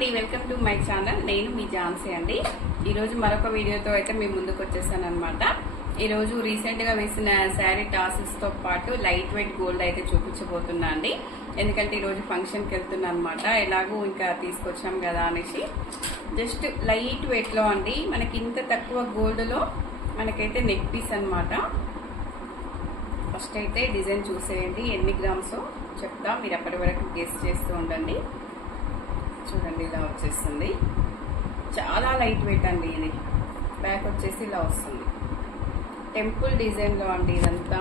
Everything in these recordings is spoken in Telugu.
అండి, వెల్కమ్ టు మై ఛానల్. నేను మీ ఝాన్సీ అండి. ఈరోజు మరొక వీడియోతో అయితే మీ ముందుకు వచ్చేసాను అనమాట. ఈరోజు రీసెంట్గా వేసిన శారీ టాసిల్స్తో పాటు లైట్ వెయిట్ గోల్డ్ అయితే చూపించబోతున్నా అండి. ఎందుకంటే ఈరోజు ఫంక్షన్కి వెళ్తున్నా అనమాట. ఎలాగూ ఇంకా తీసుకొచ్చాం కదా అనేసి జస్ట్ లైట్ వెయిట్లో అండి. మనకి ఇంత తక్కువ గోల్డ్లో మనకైతే నెక్ పీస్ అనమాట. ఫస్ట్ అయితే డిజైన్ చూసేయండి, ఎన్ని గ్రామ్స్ చెప్తా, మీరు అప్పటి వరకు గెస్ చేస్తూ ఉండండి. చూడండి, ఇలా వచ్చేస్తుంది. చాలా లైట్ వెయిట్ అండి. ఇది బ్యాక్ వచ్చేసి ఇలా వస్తుంది, టెంపుల్ డిజైన్లో అండి. ఇదంతా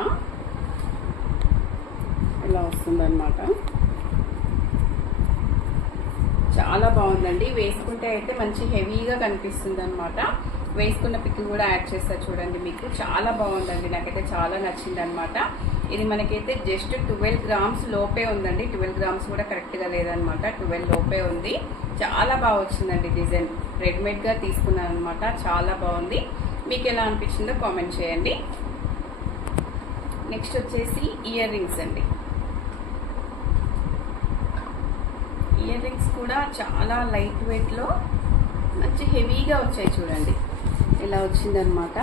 ఇలా వస్తుంది అనమాట. చాలా బాగుందండి. వేసుకుంటే అయితే మంచి హెవీగా కనిపిస్తుంది అనమాట. వేసుకున్న పిక్ కూడా యాడ్ చేస్తా చూడండి. మీకు చాలా బాగుందండి, నాకైతే చాలా నచ్చింది అనమాట. ఇది మనకైతే జస్ట్ 12 గ్రామ్స్ లోపే ఉందండి. 12 గ్రామ్స్ కూడా కరెక్ట్గా లేదనమాట, 12 లోపే ఉంది. చాలా బాగా వచ్చిందండి డిజైన్. రెడీమేడ్గా తీసుకున్నాను అనమాట. చాలా బాగుంది. మీకు ఎలా అనిపించిందో కామెంట్ చేయండి. నెక్స్ట్ వచ్చేసి ఇయర్ రింగ్స్ అండి. ఇయర్ రింగ్స్ కూడా చాలా లైట్ వెయిట్లో మంచి హెవీగా వచ్చాయి చూడండి. ఇలా వచ్చిందనమాట.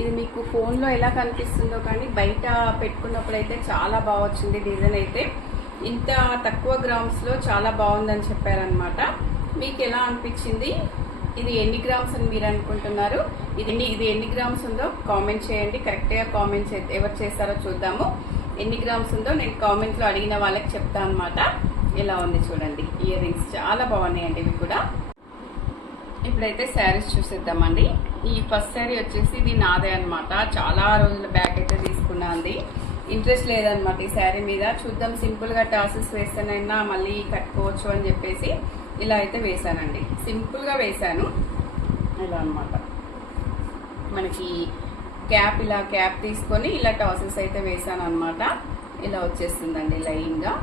ఇది మీకు ఫోన్లో ఎలా కనిపిస్తుందో కానీ బయట పెట్టుకున్నప్పుడు అయితే చాలా బాగా వచ్చింది డిజైన్ అయితే. ఇంత తక్కువ గ్రామ్స్లో చాలా బాగుందని చెప్పారనమాట. మీకు ఎలా అనిపించింది? ఇది ఎన్ని గ్రామ్స్ అని మీరు అనుకుంటున్నారు? ఇది ఎన్ని గ్రామ్స్ ఉందో కామెంట్ చేయండి. కరెక్ట్గా కామెంట్ ఎవరు చేస్తారో చూద్దాము. ఎన్ని గ్రామ్స్ ఉందో నేను కామెంట్లో అడిగిన వాళ్ళకి చెప్తాను అనమాట. ఇలా ఉంది చూడండి. ఇయర్ రింగ్స్ చాలా బాగున్నాయండి ఇవి కూడా. ఇప్పుడైతే శారీస్ చూసేద్దామండి. ఈ ఫస్ట్ శారీ వచ్చేసి ఇది నాదే అనమాట. చాలా రోజుల బ్యాక్ అయితే తీసుకున్నాంది. ఇంట్రెస్ట్ లేదనమాట ఈ శారీ మీద. చూద్దాం, సింపుల్గా టాసిల్స్ వేస్తానైనా మళ్ళీ కట్టుకోవచ్చు అని చెప్పేసి ఇలా అయితే వేసానండి. సింపుల్గా వేసాను. ఇలా అనమాట. మనకి క్యాప్ తీసుకొని ఇలా టాసిల్స్ అయితే వేసాను అనమాట. ఇలా వచ్చేస్తుందండి లైన్గా.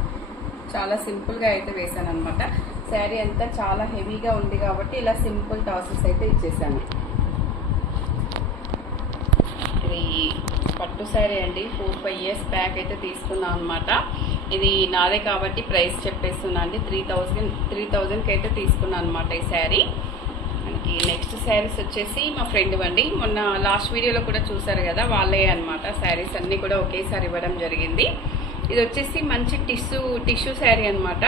చాలా సింపుల్గా అయితే వేసాను అనమాట. శారీ అంతా చాలా హెవీగా ఉంది కాబట్టి ఇలా సింపుల్ టాసెస్ అయితే ఇచ్చేసాను. ఇది పట్టు శారీ అండి. 4-5 ఇయర్స్ బ్యాక్ అయితే తీసుకున్నాను అనమాట. ఇది నాదే కాబట్టి ప్రైస్ చెప్పేస్తున్నా అండి. 3000కి అయితే తీసుకున్నాను అనమాట ఈ శారీ. మనకి నెక్స్ట్ శారీస్ వచ్చేసి మా ఫ్రెండ్ అండి. మొన్న లాస్ట్ వీడియోలో కూడా చూసారు కదా, వాళ్ళే అనమాట. శారీస్ అన్నీ కూడా ఒకేసారి ఇవ్వడం జరిగింది. ఇది వచ్చేసి మంచి టిష్యూ శారీ అనమాట.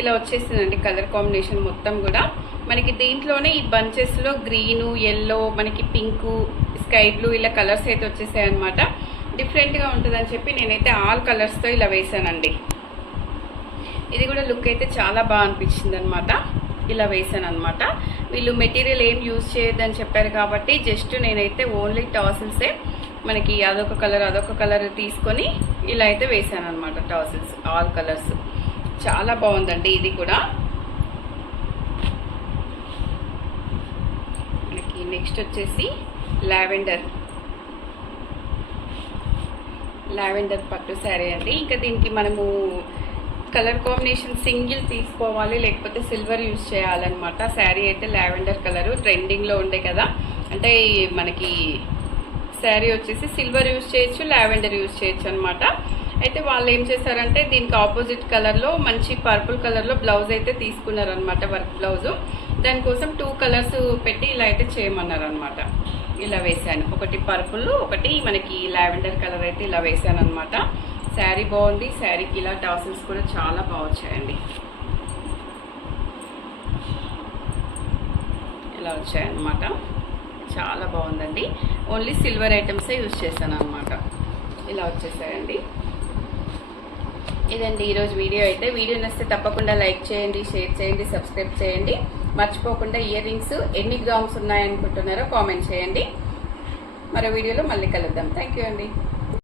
ఇలా వచ్చేసిందండి కలర్ కాంబినేషన్ మొత్తం కూడా. మనకి దీంట్లోనే ఈ బంచెస్లో గ్రీను, ఎల్లో, మనకి పింకు, స్కై బ్లూ ఇలా కలర్స్ అయితే వచ్చేసాయి అనమాట. డిఫరెంట్గా ఉంటుందని చెప్పి నేనైతే ఆల్ కలర్స్తో ఇలా వేసానండి. ఇది కూడా లుక్ అయితే చాలా బాగా అనిపించింది అనమాట. ఇలా వేసాను అనమాట. వీళ్ళు మెటీరియల్ ఏం యూజ్ చేయొద్దని చెప్పారు కాబట్టి జస్ట్ నేనైతే ఓన్లీ టాసిల్సే మనకి అదొక కలర్ తీసుకొని ఇలా అయితే వేసాను అనమాట. టాసిల్స్ ఆల్ కలర్స్ చాలా బాగుందండి. ఇది కూడా మనకి నెక్స్ట్ వచ్చేసి లావెండర్ పట్టు శారీ అండి. ఇంకా దీనికి మనము కలర్ కాంబినేషన్ సింగిల్ తీసుకోవాలి, లేకపోతే సిల్వర్ యూజ్ చేయాలన్నమాట. శారీ అయితే లావెండర్ కలరు ట్రెండింగ్లో ఉండే కదా. అంటే మనకి శారీ వచ్చేసి సిల్వర్ యూజ్ చేయొచ్చు, లావెండర్ యూజ్ చేయొచ్చు అనమాట. అయితే వాళ్ళు ఏం చేశారంటే దీనికి ఆపోజిట్ కలర్లో మంచి పర్పుల్ కలర్లో బ్లౌజ్ అయితే తీసుకున్నారనమాట, వర్క్ బ్లౌజు. దానికోసం 2 కలర్స్ పెట్టి ఇలా అయితే చేయమన్నారు అనమాట. ఇలా వేసాను. ఒకటి పర్పుల్, ఒకటి మనకి లావెండర్ కలర్ అయితే ఇలా వేసాను అనమాట. శారీ బాగుంది. శారీకి ఇలా టాసిల్స్ కూడా చాలా బాగా వచ్చాయండి. ఇలా వచ్చాయన్నమాట. చాలా బాగుందండి. ఓన్లీ సిల్వర్ ఐటమ్సే యూజ్ చేశాను అనమాట. ఇలా వచ్చేసాయండి. ఇదండి ఈరోజు వీడియో అయితే. వీడియో నచ్చితే తప్పకుండా లైక్ చేయండి, షేర్ చేయండి, సబ్స్క్రైబ్ చేయండి. మర్చిపోకుండా ఇయర్ రింగ్స్ ఎన్ని గ్రామ్స్ ఉన్నాయనుకుంటున్నారో కామెంట్ చేయండి. మరో వీడియోలో మళ్ళీ కలుద్దాం. థ్యాంక్ యూ అండి.